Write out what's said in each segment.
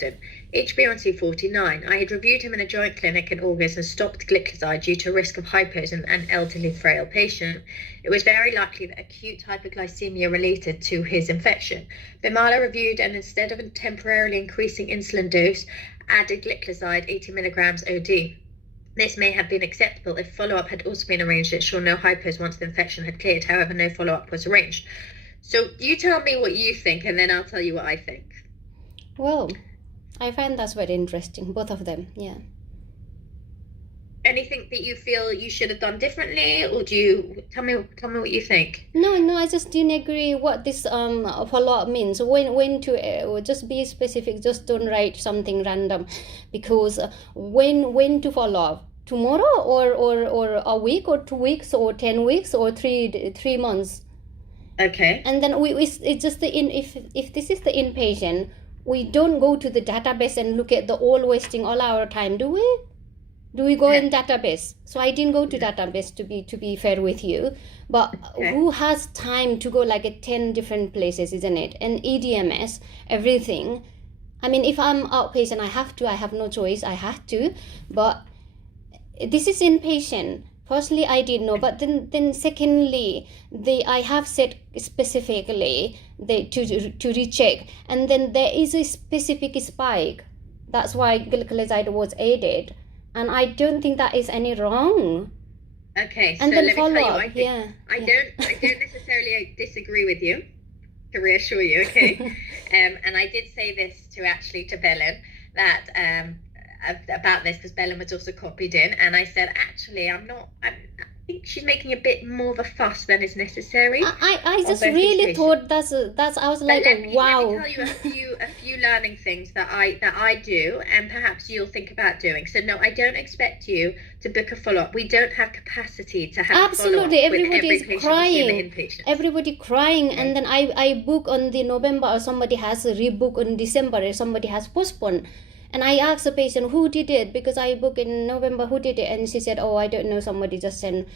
HbA1c 49. I had reviewed him in a joint clinic in August and stopped gliclazide due to risk of hypos in an elderly frail patient. It was very likely that acute hypoglycemia related to his infection. Bimala reviewed and instead of temporarily increasing insulin dose, added gliclazide 80 milligrams OD. This may have been acceptable if follow-up had also been arranged to ensure no hypos once the infection had cleared. However, no follow-up was arranged. So you tell me what you think, and then I'll tell you what I think. Well, I find that's very interesting, both of them, yeah. Anything that you feel you should have done differently, or do you tell me what you think? No, I just didn't agree what this follow-up means. When to just be specific, just don't write something random, because when to follow up? Tomorrow or a week or 2 weeks or 10 weeks or 3 months? Okay. And then it's just if this is the inpatient, we don't go to the database and look at the all wasting all our time, do we? Do we go in database? So I didn't go to database to be fair with you, but who has time to go like at 10 different places, isn't it? And EDMS, everything. I mean, if I'm outpatient, I have no choice, I have to, but this is inpatient. Firstly, I didn't know, but then secondly, I have said specifically to recheck, and then there is a specific spike. That's why gliclazide was added, and I don't think that is any wrong. Okay, and so then let me follow tell you, up. I don't necessarily disagree with you, to reassure you. Okay, and I did say this to Belen that about this, because Belen was also copied in, and I said actually I think she's making a bit more of a fuss than is necessary. I just really thought that's I was like, wow. Let me tell you a few learning things that I do, and perhaps you'll think about doing. So no, I don't expect you to book a follow-up. We don't have capacity to have absolutely a follow-up everybody with every is crying, everybody crying, and then I book on the November, or somebody has a rebook on December, or somebody has postponed. And I asked the patient who did it, because I booked in November, who did it, and she said, oh, I don't know, somebody just sent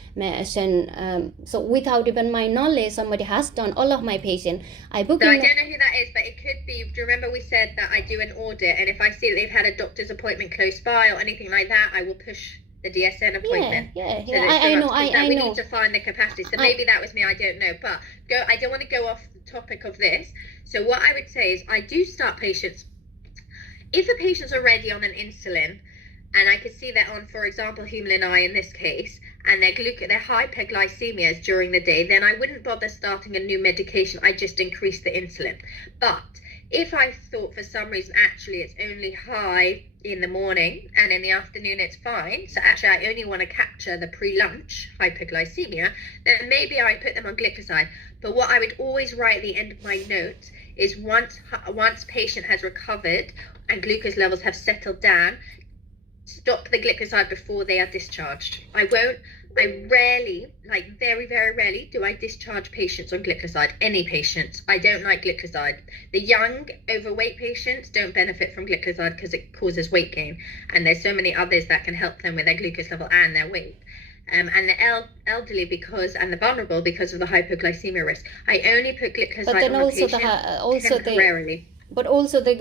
so without even my knowledge, somebody has done all of my patients. I booked. So I don't know who that is, but it could be. Do you remember we said that I do an audit, and if I see that they've had a doctor's appointment close by or anything like that, I will push the DSN appointment. Yeah. So I know. We need to find the capacity. So maybe that was me. I don't know, but I don't want to go off the topic of this. So what I would say is I do start patients. If the patient's already on an insulin, and I could see they're on, for example, Humulin I in this case, and their hyperglycemias during the day, then I wouldn't bother starting a new medication. I just increase the insulin. But if I thought for some reason actually it's only high in the morning and in the afternoon it's fine, so actually I only want to capture the pre-lunch hyperglycemia, then maybe I put them on gliclazide. But what I would always write at the end of my notes is once patient has recovered and glucose levels have settled down, stop the gliclazide before they are discharged. I rarely, like very, very rarely, do I discharge patients on gliclazide. Any patients. I don't like gliclazide. The young, overweight patients don't benefit from gliclazide because it causes weight gain. And there's so many others that can help them with their glucose level and their weight. And the elderly and the vulnerable because of the hypoglycemia risk. I only put gliclazide on the patient temporarily. But also the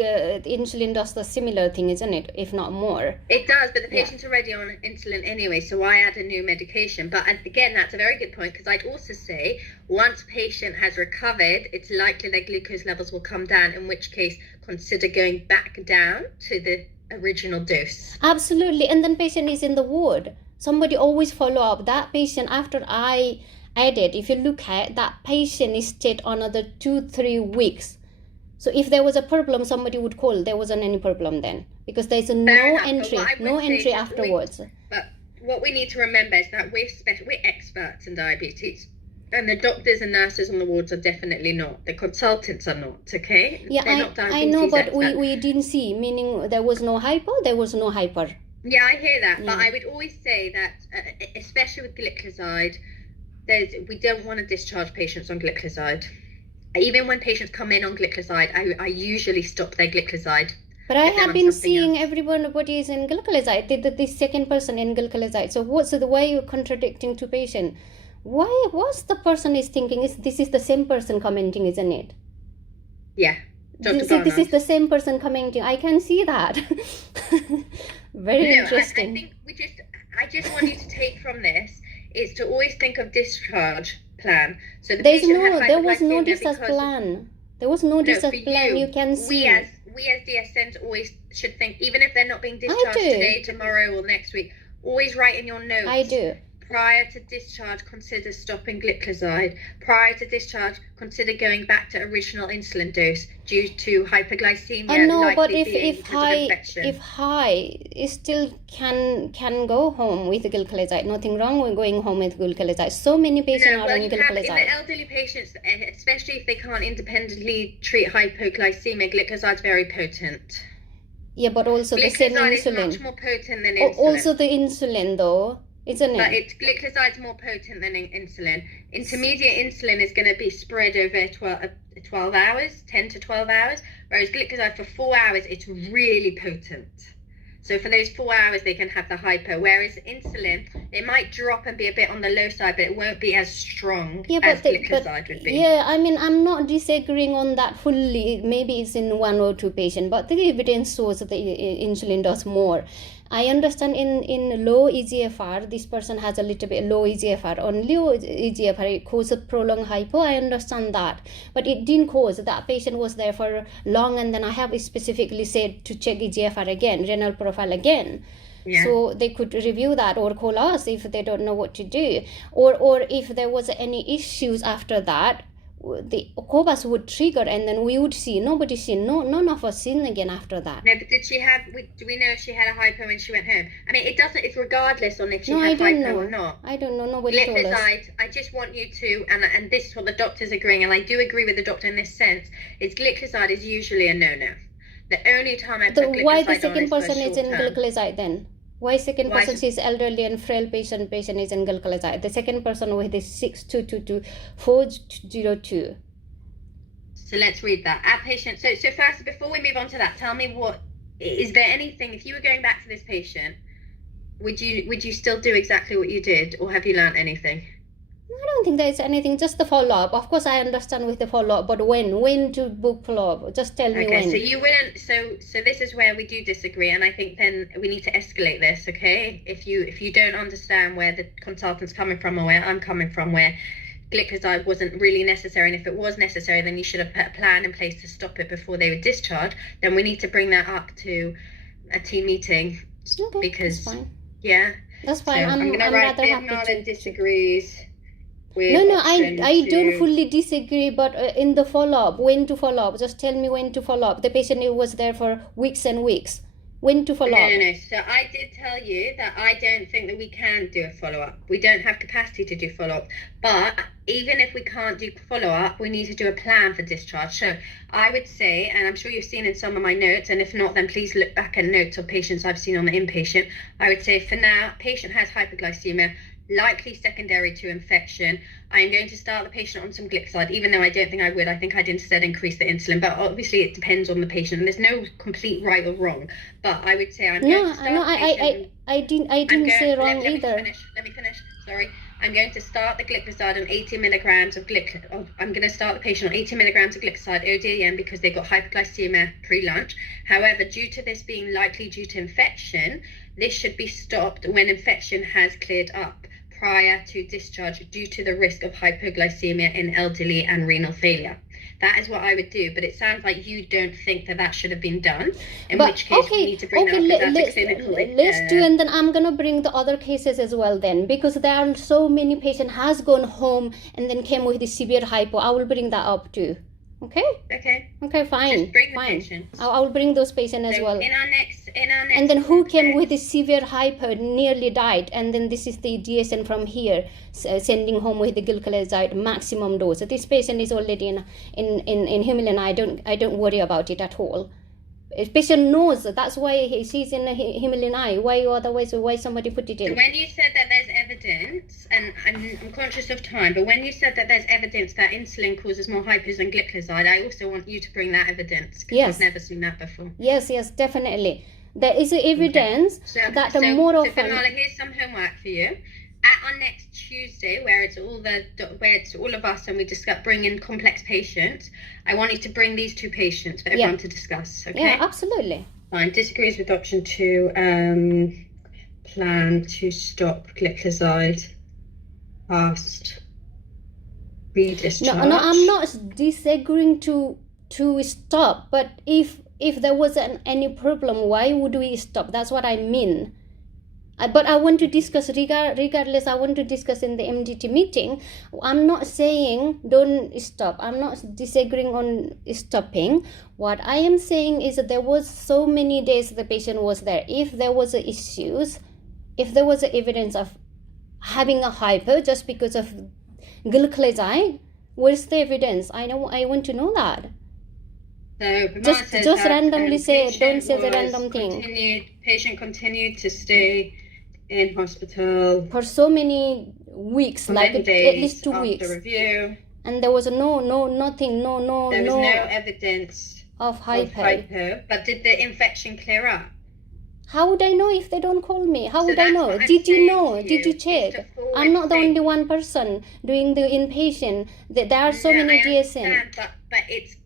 insulin does the similar thing, isn't it? If not more. It does, but the patient's already on insulin anyway, so why add a new medication? But again, that's a very good point, because I'd also say once patient has recovered, it's likely their glucose levels will come down, in which case consider going back down to the original dose. Absolutely, and then patient is in the ward. Somebody always follow up. That patient, after I added, if you look at that patient, is stayed another 2-3 weeks. So if there was a problem, somebody would call. There wasn't any problem then, because there's no entry afterwards. But what we need to remember is that we're experts in diabetes, and the doctors and nurses on the wards are definitely not. The consultants are not. Okay? Yeah, I know, but we didn't see. Meaning there was no hyper. There was no hyper. Yeah, I hear that, but I would always say that, especially with gliclazide, we don't want to discharge patients on gliclazide. Even when patients come in on gliclazide, I usually stop their gliclazide. But I have been seeing everybody is in gliclazide, the second person in gliclazide. So the way you're contradicting to patient? What's the person is thinking? This is the same person commenting, isn't it? Yeah. This is the same person coming to you. I can see that. Very interesting. I think I just want you to take from this is to always think of discharge plan. So there was no discharge plan. There was no discharge plan. You can see. We as DSNs always should think, even if they're not being discharged today, tomorrow, or next week, always write in your notes. I do. Prior to discharge, consider stopping gliclazide. Prior to discharge, consider going back to original insulin dose due to hypoglycemia. I know, but if high, it still can go home with gliclazide. Nothing wrong with going home with gliclazide. So many patients are on gliclazide. In the elderly patients, especially if they can't independently treat hypoglycemia, gliclazide is very potent. Yeah, but also the same insulin. Is much more potent than insulin. Also the insulin, though. Isn't it? But gliclazide is more potent than insulin. Intermediate insulin is going to be spread over 12 hours, 10 to 12 hours, whereas gliclazide for 4 hours, it's really potent. So for those 4 hours, they can have the hypo, whereas insulin, it might drop and be a bit on the low side, but it won't be as strong as gliclazide would be. Yeah, I mean, I'm not disagreeing on that fully. Maybe it's in 1 or 2 patients, but the evidence shows that the insulin does more. I understand in low EGFR, this person has a little bit low EGFR. On low EGFR, it causes prolonged hypo. I understand that. But it didn't cause. That patient was there for long, and then I have specifically said to check EGFR again, renal profile again. Yeah. So they could review that or call us if they don't know what to do. Or if there was any issues after that, the COBAS would trigger, and then we would see. Nobody seen. None of us seen again after that. No, but do we know if she had a hypo when she went home? I mean, it's regardless on if she had hypo or not. I don't know. Nobody told us. I just want you to, and this is what the doctor's agreeing, and I do agree with the doctor in this sense, is gliclazide is usually a no-no. The only time I put gliclazide why the second person is in gliclazide then? Why second person is elderly and frail patient is in gliclazide? The second person with is 6222-402. So let's read that. Our patient. So first, before we move on to that, tell me is there anything, if you were going back to this patient, would you still do exactly what you did, or have you learned anything? I don't think there's anything, just the follow-up. Of course, I understand with the follow-up, but when to book follow-up? Just tell me when. Okay, so you wouldn't. So this is where we do disagree, and I think then we need to escalate this. Okay, if you don't understand where the consultant's coming from or where I'm coming from, where gliclazide wasn't really necessary, and if it was necessary, then you should have put a plan in place to stop it before they were discharged. Then we need to bring that up to a team meeting. Okay, because that's fine. Yeah, that's fine. So I'm going to write Marlon disagrees. No, I don't fully disagree, but in the follow-up, when to follow up, just tell me when to follow up. The patient was there for weeks and weeks. When to follow up? No. So I did tell you that I don't think that we can do a follow-up. We don't have capacity to do follow-up. But even if we can't do follow-up, we need to do a plan for discharge. So I would say, and I'm sure you've seen in some of my notes, and if not, then please look back at notes of patients I've seen on the inpatient. I would say for now, patient has hypoglycemia, likely secondary to infection. I'm going to start the patient on some gliclazide, even though I don't think I would. I think I'd instead increase the insulin, but obviously it depends on the patient, and there's no complete right or wrong. But I would say I'm going to start the patient. I didn't say wrong either. Let me finish. Sorry. I'm going to start the gliclazide on 80 milligrams of I'm going to start the patient on 80 milligrams of gliclazide ODM because they've got hypoglycemia pre-lunch. However, due to this being likely due to infection, this should be stopped when infection has cleared up prior to discharge due to the risk of hypoglycemia in elderly and renal failure. That is what I would do, but it sounds like you don't think that should have been done, which case we need to bring that up because that's a clinical... Let's do, and then I'm going to bring the other cases as well then, because there are so many patients has gone home and then came with the severe hypo. I will bring that up too. Okay, fine. Just bring the patients. I will bring those patients as well. In our next and then who came with the severe hypo, nearly died, and then this is the DSN from here sending home with the gliclazide maximum dose. So this patient is already in Himalayan. I don't worry about it at all. A patient knows, that's why she's in a Himalayan eye. Why somebody put it in? When you said that there's evidence, and I'm conscious of time, but when you said that there's evidence that insulin causes more hypos than gliclazide, I also want you to bring that evidence, because I've never seen that before. Yes, definitely. There is evidence that more often... So, Finola, here's some homework for you. At our next Tuesday, where it's all of us and we discuss bringing complex patients, I want you to bring these two patients for everyone to discuss. Okay. Yeah, absolutely. Fine. Disagrees with option 2. Plan to stop gliclazide past re-discharge. No, I'm not disagreeing to stop, but if there wasn't any problem, why would we stop? That's what I mean. But I want to discuss, regardless, I want to discuss in the MDT meeting. I'm not saying don't stop. I'm not disagreeing on stopping. What I am saying is that there was so many days the patient was there. If there was issues, if there was evidence of having a hyper just because of gliclazide, where's the evidence? I want to know that. So just randomly say, don't say the random thing. Patient continued to stay in hospital for so many weeks, like at least 2 weeks. Review. And there was nothing. There was no evidence of hypo. But did the infection clear up? How would I know if they don't call me? How would I know? Did you know? Did you check? I'm not the only one person doing the inpatient. There are so many DSN. But it's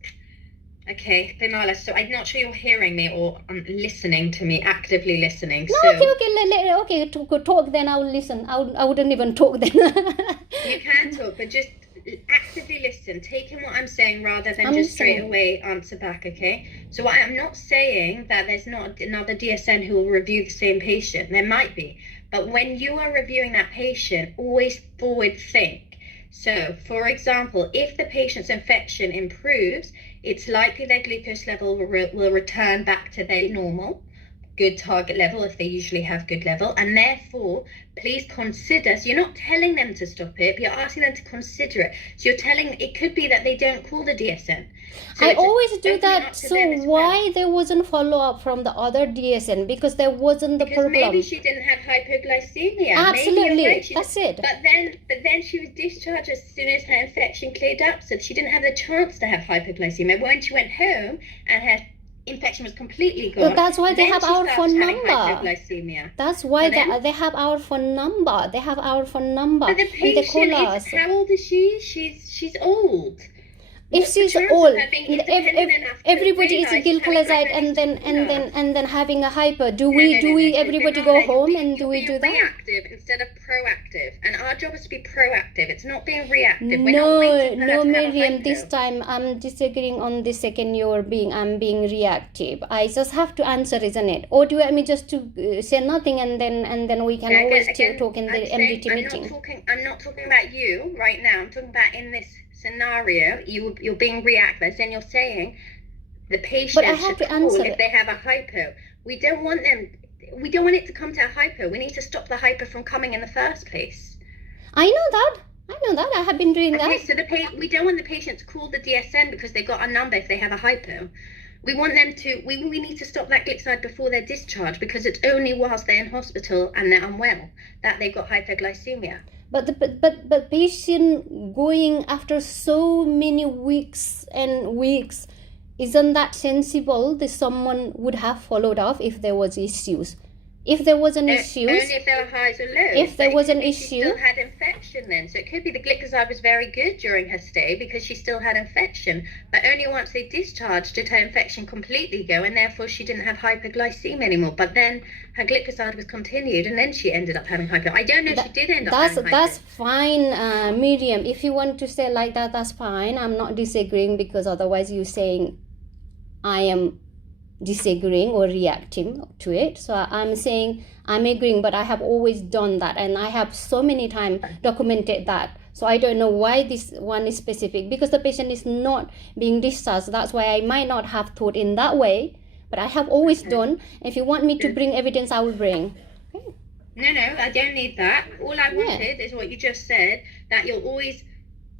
okay, Bimala. So I'm not sure you're hearing me or listening to me, actively listening. No, okay. Talk then. I'll listen. I wouldn't even talk then. You can talk, but just actively listen, take in what I'm saying rather than just straight away answer back, okay? So I'm not saying that there's not another DSN who will review the same patient. There might be. But when you are reviewing that patient, always forward think. So, for example, if the patient's infection improves, it's likely their glucose level will return back to their normal, good target level if they usually have good level, and therefore please consider. So you're not telling them to stop it, but you're asking them to consider it. So you're telling, it could be that they don't call the DSN. So I always do that. So why there wasn't follow-up from the other DSN? Because there wasn't the problem. Maybe she didn't have hypoglycemia. Absolutely, that's it. But then she was discharged as soon as her infection cleared up, so she didn't have the chance to have hypoglycemia. When she went home and her infection was completely gone. But that's why they have our phone number. That's why they have our phone number. They have our phone number. But the patient, and they call us. How old is she? She's old. If she's old, if everybody is gliclazide and then having a hyper, do we everybody go home and do we do that? Reactive instead of proactive, and our job is to be proactive. It's not being reactive. No, Miriam. This time I'm disagreeing on the second I'm being reactive. I just have to answer, isn't it? Or do you want me just to say nothing and then we can always talk in the MDT meeting? I'm not talking about you right now. I'm talking about in this scenario, you're being reactive, and you're saying the patient should call if they have a hypo. We don't want it to come to a hypo. We need to stop the hypo from coming in the first place. I know that. I have been doing that. So we don't want the patient to call the DSN because they got a number if they have a hypo. We want them to. We need to stop that gliclazide before they're discharged, because it's only whilst they're in hospital and they're unwell that they've got hypoglycemia. But patient going after so many weeks and weeks, isn't that sensible that someone would have followed up if there was issues? If there was an issue, only if there were highs or lows. If there was an issue, she still had infection then, so it could be the gliclazide was very good during her stay because she still had infection. But only once they discharged did her infection completely go, and therefore she didn't have hypoglycemia anymore. But then her gliclazide was continued, and then she ended up having hypo. I don't know if she did end up having hypo. That's fine, Miriam. If you want to say like that, that's fine. I'm not disagreeing, because otherwise you're saying I am disagreeing or reacting to it. So I'm saying I'm agreeing, but I have always done that, and I have so many times documented that. So I don't know why this one is specific, because the patient is not being discharged. That's why I might not have thought in that way, but I have always done. If you want me to bring evidence, I will bring. Okay. No, I don't need that. All I wanted is what you just said, that you'll always,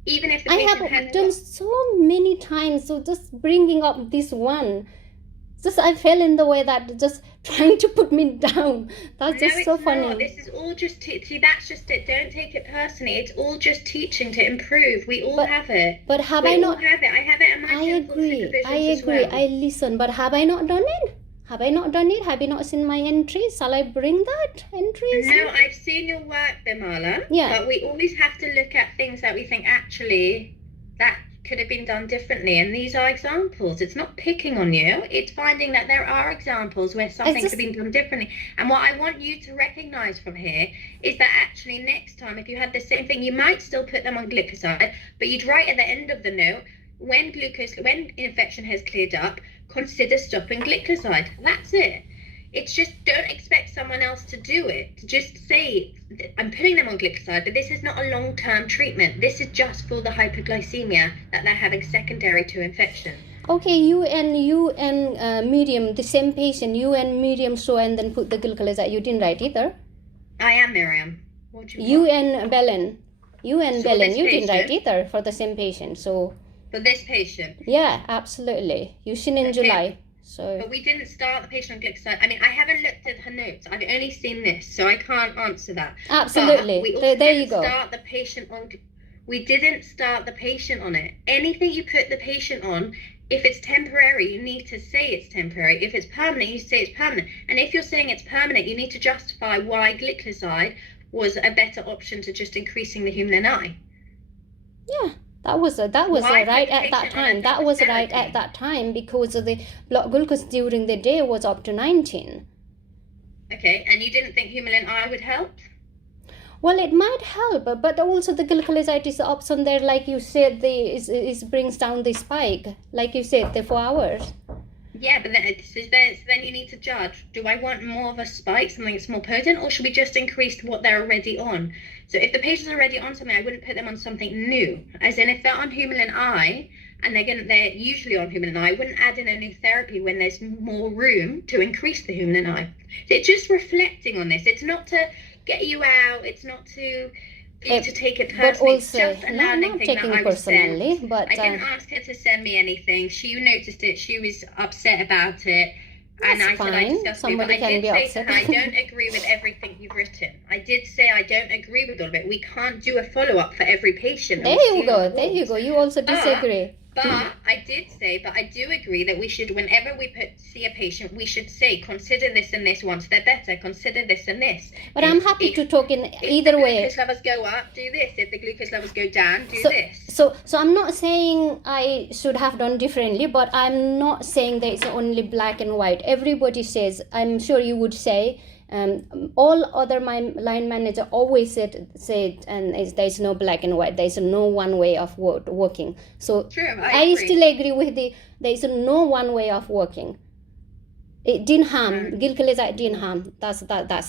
even if the patient I have done so many times. So just bringing up this one, just I fell in the way that just trying to put me down. That's just so funny. Not. This is all just see. That's just it. Don't take it personally. It's all just teaching to improve. We all have it. But have we I not? Have it. I have it in my I agree. I listen. But have I not done it? Have I not done it? Have you not seen my entries? Shall I bring that entries? No, I've seen your work, Bimala. Yeah. But we always have to look at things that we think actually that could have been done differently. And these are examples. It's not picking on you. It's finding that there are examples where something could have been done differently. And what I want you to recognise from here is that actually next time, if you had the same thing, you might still put them on gliclazide, but you'd write at the end of the note, when infection has cleared up, consider stopping gliclazide. That's it. It's just, don't expect someone else to do it. Just say, I'm putting them on gliclazide, but this is not a long-term treatment. This is just for the hypoglycemia that they're having secondary to infection. Okay, you and Miriam, the same patient, you and Miriam saw and then put the gliclazide. You didn't write either. I am Miriam. What do You want? and Belen. You and So Belen, this you didn't write patient? either for the same patient. So For this patient. yeah, absolutely. You seen in Okay. July. So But we didn't start the patient on gliclazide. I mean, I haven't looked at her notes. I've only seen this, so I can't answer that. absolutely. But we also There you didn't go. start the patient on. We didn't start the patient on it. Anything you put the patient on, if it's temporary, you need to say it's temporary. If it's permanent, you say it's permanent. And if you're saying it's permanent, you need to justify why gliclazide was a better option to just increasing the human eye. Yeah. That was Why right put at that patient on a time. That was right therapy? at that time because of the blood glucose during the day was up to 19. Okay, and you didn't think Humulin I would help? Well, it might help, but also the gliclazide is the option there, like you said, it brings down the spike, like you said, the 4 hours. Yeah, but then you need to judge. Do I want more of a spike, something that's more potent, or should we just increase what they're already on? So if the patient's already on something, I wouldn't put them on something new. As in, if they're on Humulin I, and they're usually on Humulin I wouldn't add in a new therapy when there's more room to increase the Humulin I. So it's just reflecting on this. It's not to get you out. It's not to you to take it But personally. also, it's just a not learning thing taking that I was personally, sent. but I didn't ask her to send me anything. She noticed it. She was upset about it. And That's I said I fine. discussed Somebody it, but I can did be say upset. to her, I don't agree with everything you've written. I did say I don't agree with all of it. We can't do a follow-up for every patient. there you go. There you go. You also disagree. But I did say, but I do agree that we should, whenever we see a patient, we should say, consider this and this once they're better, consider this and this. But I'm happy to talk in either If the way. glucose levels go up, do this. If the glucose levels go down, do So, this. so I'm not saying I should have done differently, but I'm not saying that it's only black and white. Everybody says, I'm sure you would say, all other line manager always said, and there's no black and white. There's no one way of working. So True, I agree. still agree with there's no one way of working. It didn't harm. Gliclazide didn't harm. That's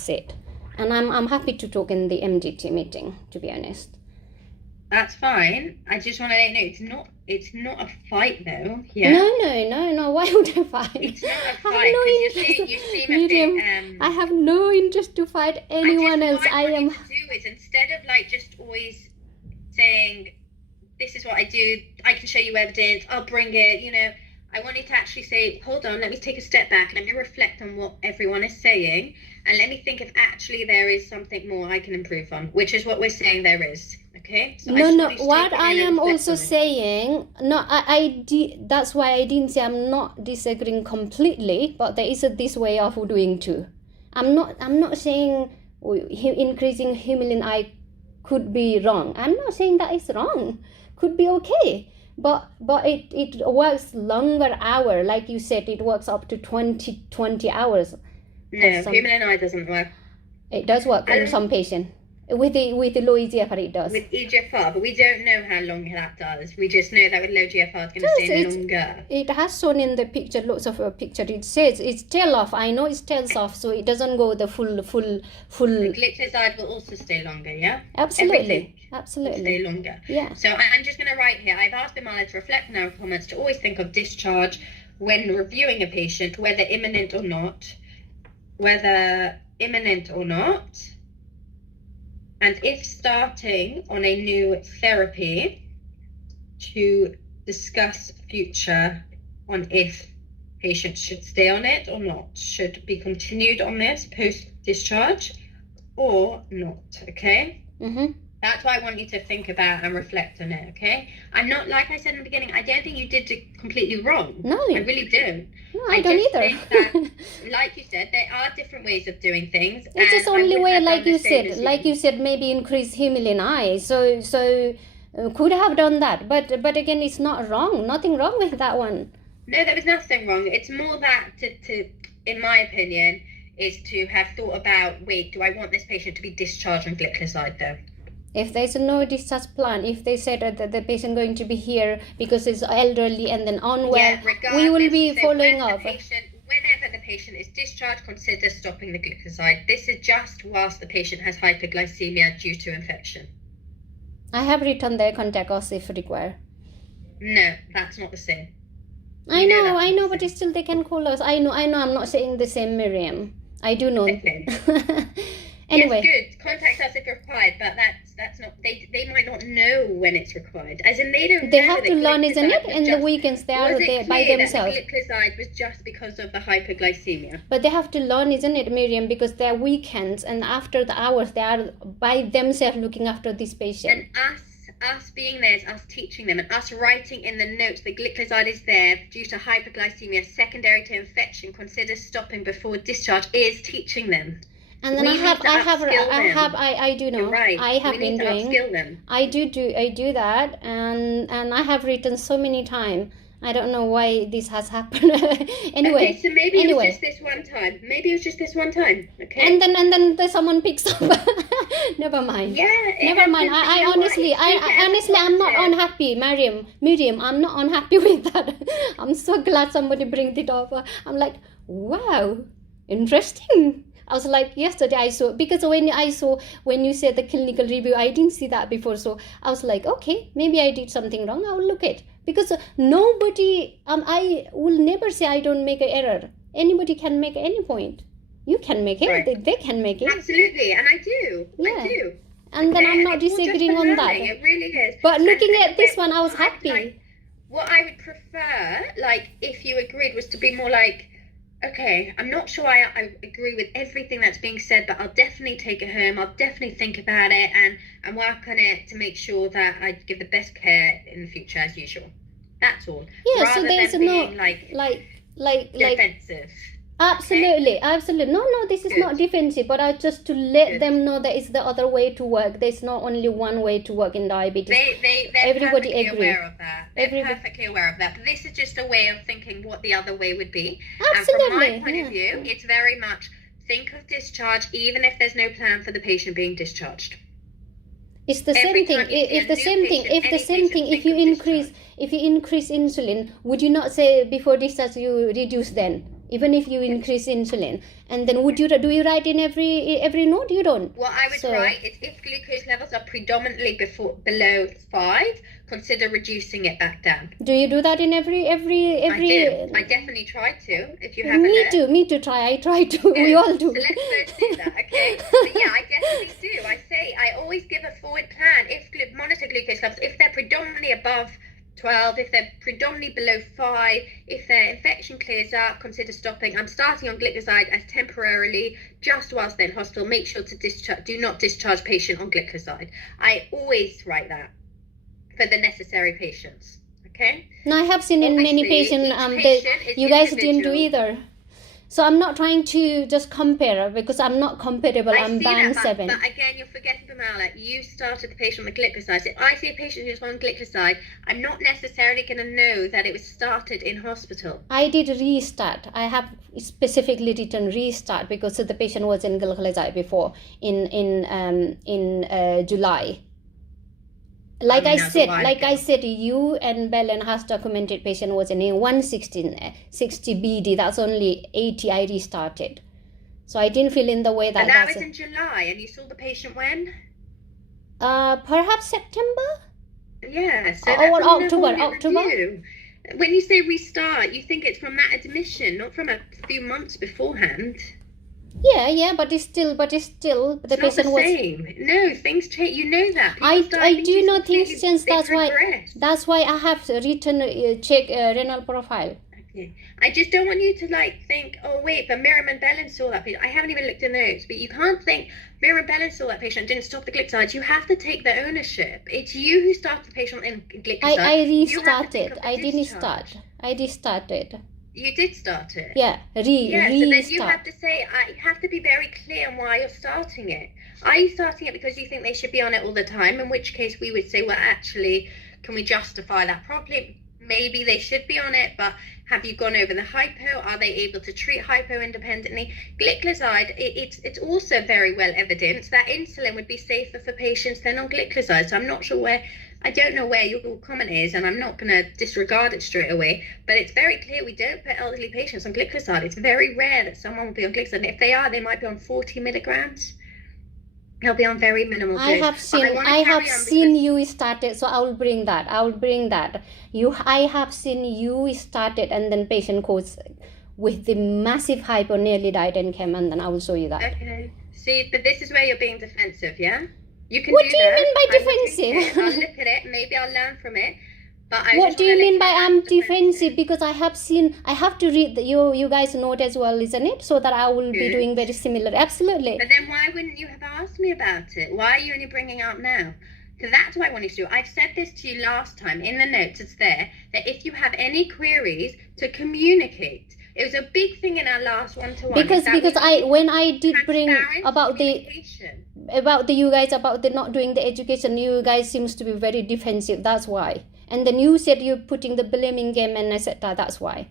it. And I'm happy to talk in the MDT meeting, to be honest. That's fine. I just want to let you know it's not a fight though. Yeah. No. Why would I fight? It's not a I have fight no because interest. you seem Miriam, a bit. I have no interest to fight anyone else. What I want am. you to do is instead of like just always saying, "This is what I do. I can show you evidence. I'll bring it." You know, I want you to actually say, "Hold on. Let me take a step back. Let me reflect on what everyone is saying, and let me think if actually there is something more I can improve on." Which is what we're saying there is. Okay. So No. What I am also saying. saying, that's why I didn't say I'm not disagreeing completely, but there is this way of doing too. I'm not saying increasing Humulin I could be wrong. I'm not saying that is wrong. Could be okay. But it works longer hour, like you said, it works up to 20 hours. No, Humulin I doesn't work. It does work in some patients. With the low EGFR it does. With EGFR, but we don't know how long that does. We just know that with low GFR it's going to stay longer. It has shown in the picture, lots of a picture. It says it's tail off. I know it's tails off, so it doesn't go the full. The gliclazide will also stay longer, yeah? Absolutely. Will Absolutely. stay longer. Yeah. So I'm just going to write here, I've asked Bimala to reflect on our comments to always think of discharge when reviewing a patient, whether imminent or not. And if starting on a new therapy, to discuss future on if patients should stay on it or not, should be continued on this post-discharge or not, okay? Mm-hmm. That's what I want you to think about and reflect on it, okay? I'm not, like I said in the beginning, I don't think you did it completely wrong. No. I really don't. No, I don't just either. think that, like you said, there are different ways of doing things. It's just and I only would way, have like done you the same said, as like you said, maybe increase humulin I. So could have done that, but again, it's not wrong. Nothing wrong with that one. No, there was nothing wrong. It's more that to in my opinion, is to have thought about, wait, do I want this patient to be discharged on gliclazide though? If there's no discharge plan, if they said that the patient going to be here because it's elderly and then unwell, we will be following up. Whenever the patient is discharged, consider stopping the gliclazide. This is just whilst the patient has hyperglycemia due to infection. I have written their contact us if required. No, that's not the same. I know, but still they can call us. I know, I'm not saying the same, Miriam. I do know. Okay. Anyway. Yes, good. Contact us if required, but that's not. They might not know when it's required. As in, they don't. They know have to learn, isn't it? In the weekends, they are there by themselves. That the gliclazide was just because of the hyperglycemia. But they have to learn, isn't it, Miriam? Because they're weekends, and after the hours, they are by themselves looking after this patient. And us being there is us teaching them, and us writing in the notes that gliclazide is there due to hyperglycemia secondary to infection. Consider stopping before discharge is teaching them. And then I do know. Right. I have been doing. I do that, and I have written so many times. I don't know why this has happened. Anyway. Okay, so maybe it was just this one time. Okay. And then someone picks up. Never mind. Yeah. Never mind. I honestly, I'm not unhappy, Miriam. I'm not unhappy with that. I'm so glad somebody brings it up. I'm like, wow, interesting. I was like, yesterday I saw, because when you said the clinical review, I didn't see that before. So I was like, okay, maybe I did something wrong. I'll look at. Because nobody, I will never say I don't make an error. Anybody can make any point. You can make it. Right. They can make it. Absolutely. And I do. Yeah. I do. And then I'm not disagreeing on that. It really is. But looking at this one, I was happy. What I would prefer, like, if you agreed, was to be more like, okay, I'm not sure I agree with everything that's being said, but I'll definitely take it home. I'll definitely think about it and work on it to make sure that I give the best care in the future as usual. That's all. Yeah, rather so there's than being like defensive. Absolutely. No, this is not defensive, but I just to let them know that it's the other way to work. There's not only one way to work in diabetes. They're everybody perfectly agree. aware of that. They're perfectly aware of that. But this is just a way of thinking what the other way would be. Absolutely. And from my point of view, it's very much think of discharge even if there's no plan for the patient being discharged. It's the same thing. If you increase insulin, would you not say before discharge you reduce then? Even if you increase insulin, and then do you write in every note? You don't. What I would write is if glucose levels are predominantly below 5, consider reducing it back down. Do you do that in every? I do. I definitely try to. If you have me too. I try to. Yeah. We all do. So let's do that, okay? But yeah, I definitely do. I always give a forward plan. If monitor glucose levels, if they're predominantly above 12, if they're predominantly below 5, if their infection clears up, consider stopping. I'm starting on gliclazide as temporarily, just whilst they're in hospital. Make sure to do not discharge patient on gliclazide. I always write that for the necessary patients. Okay? No, I have seen in many patients you guys didn't do either. So I'm not trying to just compare because I'm not comparable. I'm band 7. But again, you're forgetting, Pamela, you started the patient on the gliclazide. So if I see a patient who's on gliclazide, I'm not necessarily going to know that it was started in hospital. I did restart. I have specifically written restart because the patient was in gliclazide before in July. Like I said, you and Belen has documented patient was in 160 BD. That's only 80 I restarted. So I didn't feel in the way that. And that was in July, and you saw the patient when? Perhaps September. Yeah. So or October. When you say restart, you think it's from that admission, not from a few months beforehand. Yeah, but it's still the patient was same. No, things change. You know that. I do know things change. That's why I have written check renal profile. I just don't want you to think, oh wait, but Miriam and Belen saw that patient. I haven't even looked in the notes, but you can't think Miriam and Belen saw that patient, didn't stop the gliclazide. You have to take the ownership. It's you who started the patient in gliclazide. I restarted. I didn't start. I restarted. You did start it. Yeah, so then you restart. have to say, you have to be very clear on why you're starting it. Are you starting it because you think they should be on it all the time? In which case we would say, well, actually, can we justify that properly? Maybe they should be on it, but have you gone over the hypo? Are they able to treat hypo independently? Gliclazide, it's also very well evidenced that insulin would be safer for patients than on gliclazide. So I'm not sure I don't know where your comment is, and I'm not going to disregard it straight away, but it's very clear we don't put elderly patients on gliclazide. It's very rare that someone will be on gliclazide. And if they are, they might be on 40 milligrams. They'll be on very minimal dose. I have seen you started, so I will bring that. I have seen you started, and then patient goes with the massive hypo, nearly died and came, and then I will show you that. Okay. See, but this is where you're being defensive, yeah? You can What do do you that. mean by defensive? I'll look at it. Maybe I'll learn from it. But What do you mean by I'm defensive? Because I have to read you guys note as well, isn't it? So that I will be doing very similar. Absolutely. But then why wouldn't you have asked me about it? Why are you only bringing it up now? So that's what I wanted to do. I've said this to you last time. In the notes, it's there, that if you have any queries, to communicate. It was a big thing in our last one-to-one. Because when I did bring about the you guys about the not doing the education, you guys seems to be very defensive. That's why. And then you said you're putting the blaming game, and I said that's why.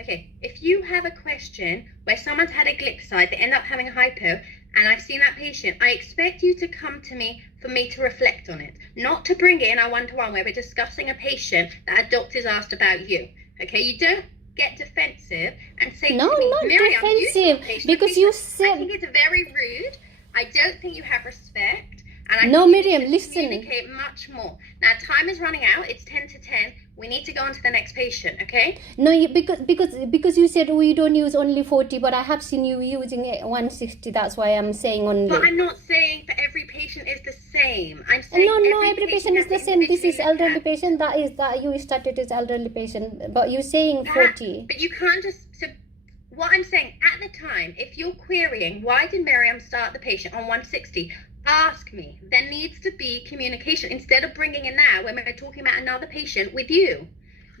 Okay, if you have a question where someone's had a gliclazide, they end up having a hypo, and I've seen that patient, I expect you to come to me for me to reflect on it, not to bring it in our one-to-one where we're discussing a patient that a doctor's asked about you. Okay, you don't get defensive and say no, to me, not Miriam, defensive, because you said. I think it's very rude. I don't think you have respect. And I No, think Miriam, you should listen. communicate much more. Now, time is running out. It's 10 to 10. We need to go on to the next patient, okay? No, because you said we don't use only 40, but I have seen you using it 160. That's why I'm saying only. But I'm not saying that every patient is the same. I'm saying No, every patient is the has same. This is individually elderly patient. That you started as elderly patient, but you're saying 40. But you can't just. So what I'm saying, at the time, if you're querying, why did Miriam start the patient on 160? Ask me. There needs to be communication instead of bringing it now when we're talking about another patient with you.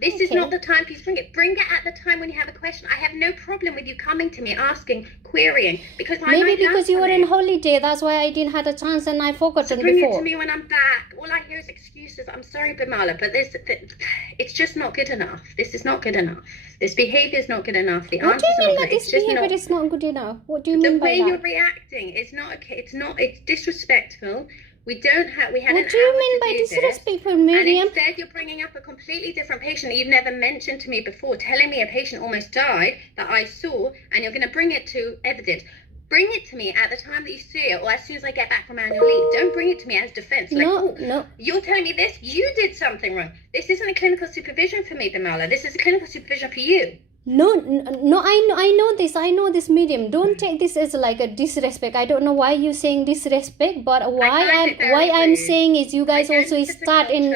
This is not the time for you to bring it. Bring it at the time when you have a question. I have no problem with you coming to me, asking, querying, because maybe because you were on holiday, that's why I didn't have a chance and I forgot so before. Bring it to me when I'm back. All I hear is excuses. I'm sorry, Bimala, but it's just not good enough. This is not good enough. This behaviour is not good enough. The What do you mean by good. this behaviour is not good enough? What do you mean by that? The way you're reacting is not okay. It's disrespectful. We had What do you mean by disrespectful, Miriam? And instead you're bringing up a completely different patient that you've never mentioned to me before, telling me a patient almost died that I saw, and you're going to bring it to evidence. Bring it to me at the time that you see it, or as soon as I get back from annual leave. Don't bring it to me as defense. No. You're telling me this, you did something wrong. This isn't a clinical supervision for me, Bimala. This is a clinical supervision for you. No, I know this, Miriam. Don't take this as like a disrespect. I don't know why you're saying disrespect, but why I'm saying is you guys also start in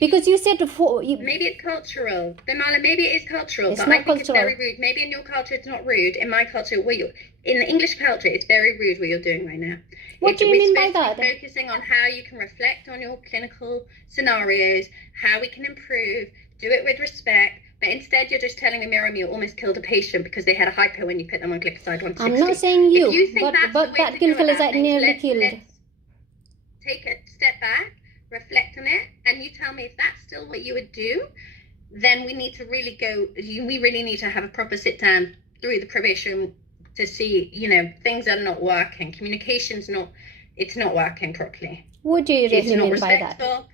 because you said maybe it's cultural. Bimala, maybe it is cultural, it's but not I think cultural. it's very rude. Maybe in your culture it's not rude. In my culture, in the English culture, it's very rude what you're doing right now. What do you mean by that? Focusing on how you can reflect on your clinical scenarios, how we can improve, do it with respect. But instead, you're just telling me, Miriam, you almost killed a patient because they had a hypo when you put them on gliclazide 160. I'm not saying you, but that gliclazide nearly killed. Let's take a step back, reflect on it, and you tell me if that's still what you would do. Then we need to really we really need to have a proper sit down through the probation to see, things are not working. Communication's not working properly. What do you really mean by that?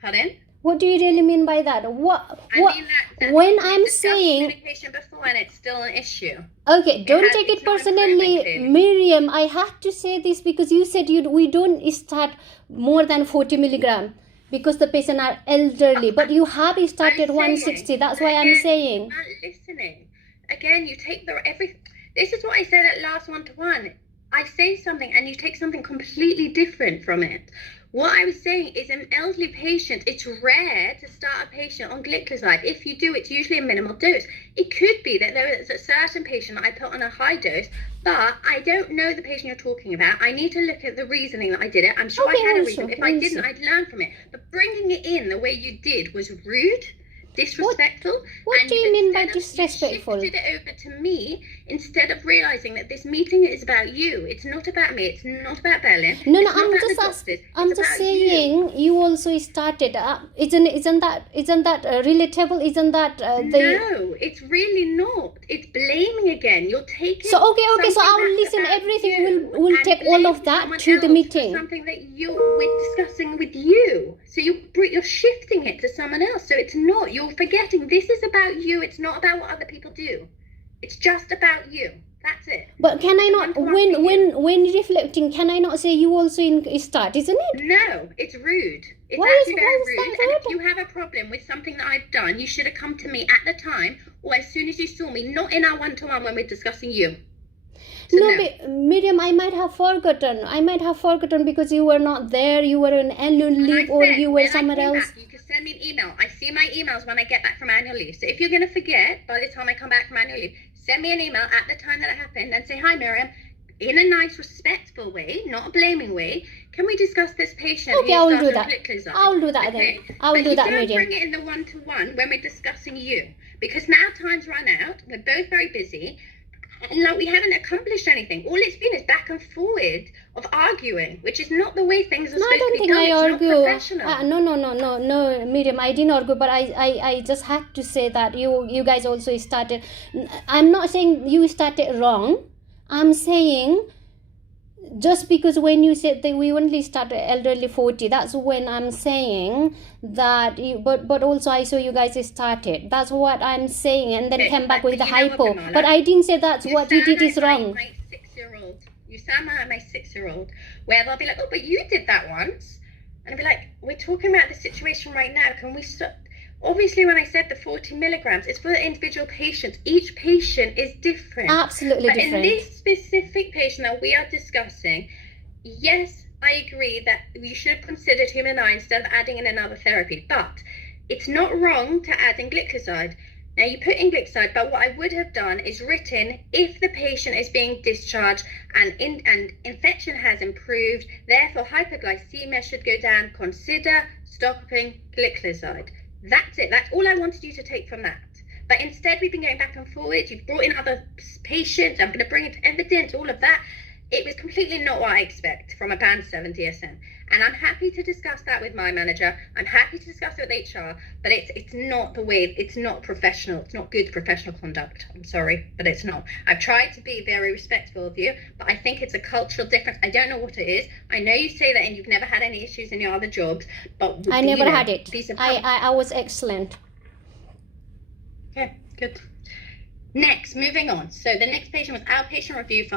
Pardon? What do you really mean by that? I mean that when I'm saying communication before and it's still an issue. Okay, don't take it personally, Miriam. I have to say this because you said we don't start more than 40 milligram because the patient are elderly, but you have started 160. That's why I'm saying. You're not listening. Again, you take This is what I said at last one-to-one. I say something and you take something completely different from it. What I was saying is in elderly patients, it's rare to start a patient on gliclazide. If you do, it's usually a minimal dose. It could be that there is a certain patient that I put on a high dose, but I don't know the patient you're talking about. I need to look at the reasoning that I did it. I'm sure I had a reason. If I didn't, I'd learn from it. But bringing it in the way you did was rude, disrespectful. What do you mean by disrespectful? You shifted it over to me instead of realizing that this meeting is about you. It's not about me. It's not about Berlin. No, I'm just saying you also started. Isn't that relatable? Isn't that No, it's really not. It's blaming again. You're taking. So okay. So I'll listen. Everything will take all of that to the meeting. Something that we're discussing with you. So you're shifting it to someone else. So it's not. You're forgetting. This is about you. It's not about what other people do. It's just about you. That's it. But can I not, when reflecting, can I not say you also start, isn't it? No, it's rude. It's Why actually very is rude. that And rude? if you have a problem with something that I've done, you should have come to me at the time or as soon as you saw me, not in our one-to-one when we're discussing you. So No, but Miriam, I might have forgotten because you were not there, you were on annual leave or you were somewhere else. You can send me an email. I see my emails when I get back from annual leave. So if you're going to forget by the time I come back from annual leave, send me an email at the time that it happened and say, hi Miriam, in a nice, respectful way, not a blaming way, can we discuss this patient? Okay, I'll do that. I'll do that Okay? then. I'll do that, Miriam. Miriam. Bring it in the one-to-one when we're discussing you. Because now time's run out, we're both very busy, and like we haven't accomplished anything. All it's been is back and forward of arguing, which is not the way things are No, I supposed to don't be think done. I It's not argue. professional. No, Miriam, I didn't argue, but I just had to say that you guys also started. I'm not saying you started wrong. I'm saying just because when you said that we only started elderly 40, that's when I'm saying that. But also I saw you guys started. That's what I'm saying, and then Okay, came back but with the you know what, hypo. Kamala? But I didn't say that's what you did is like wrong. My 6-year-old. You sound like my 6-year-old, where they'll be like, oh, but you did that once. And I'll be like, we're talking about the situation right now. Can we stop? Obviously, when I said the 40 milligrams, it's for the individual patients. Each patient is different. Absolutely But different. in this specific patient that we are discussing, yes, I agree that you should have considered human eye instead of adding in another therapy. But it's not wrong to add in gliclazide. Now, you put in gliclazide, but what I would have done is written, if the patient is being discharged and infection has improved, therefore hyperglycemia should go down, consider stopping gliclazide. That's it. That's all I wanted you to take from that. But instead, we've been going back and forward. You've brought in other patients. I'm going to bring it to evidence, all of that. It was completely not what I expect from a Band 7 DSN. And I'm happy to discuss that with my manager. I'm happy to discuss it with HR. But it's not the way, it's not professional. It's not good professional conduct. I'm sorry, but it's not. I've tried to be very respectful of you, but I think it's a cultural difference. I don't know what it is. I know you say that and you've never had any issues in your other jobs, but I never had it. I was excellent. Okay, good. Next, moving on. So the next patient was outpatient review for